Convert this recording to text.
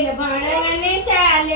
പൈന പണ ചാല